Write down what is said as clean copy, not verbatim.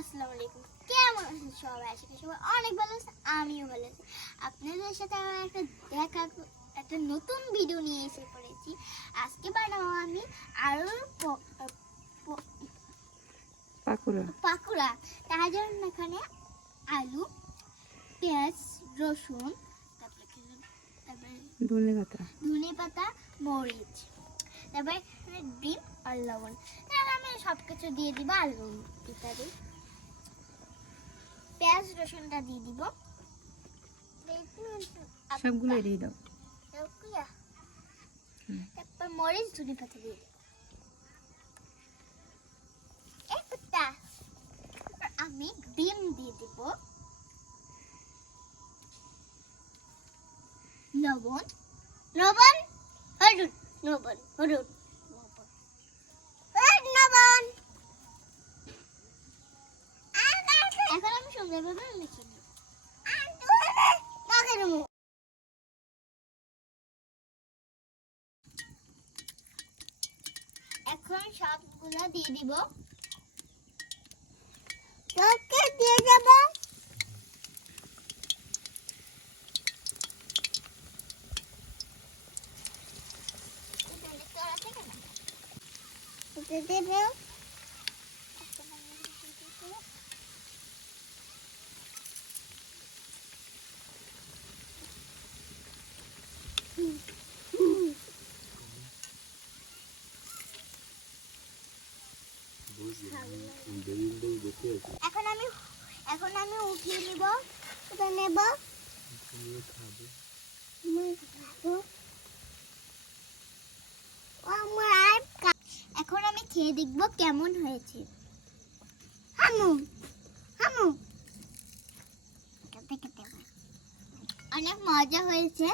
আসসালামু আলাইকুম। কেমন আছেন সবাই? আশা করি সবাই অনেক ভালো আছে, আমিও ভালো আছি। আপনাদের সাথে আমার একটা নতুন ভিডিও নিয়ে এসে পড়েছি। আজকে বানাবো আমি আলুর পাকোড়া। তার জন্য এখানে আলু, পেঁয়াজ, রসুন, তারপরে ধনে পাতা, মরিচ, তারপরে ডিম আর লবণ। তাহলে আমি সবকিছু দিয়ে দিব। আলু ইত্যাদি, পেঁয়াজ রসুনটা দিয়ে দিব, সবগুলো দিয়ে দাও। তারপর মরিচ ধনে পাতা দিয়ে দিব। আমি ডিম দিয়ে দিব, লবণ লবণ হলুদ লবণ হলুদ লবণ। এখন আমি সুন্দরভাবে মিশিয়ে নেব। এখন সবগুলো দিয়ে দিব। দিয়ে দেব। এখন আমি উঠিয়ে নিব। এটা নেব, এখন আমি খেয়ে দেখব কেমন হয়েছে। অনেক মজা হয়েছে।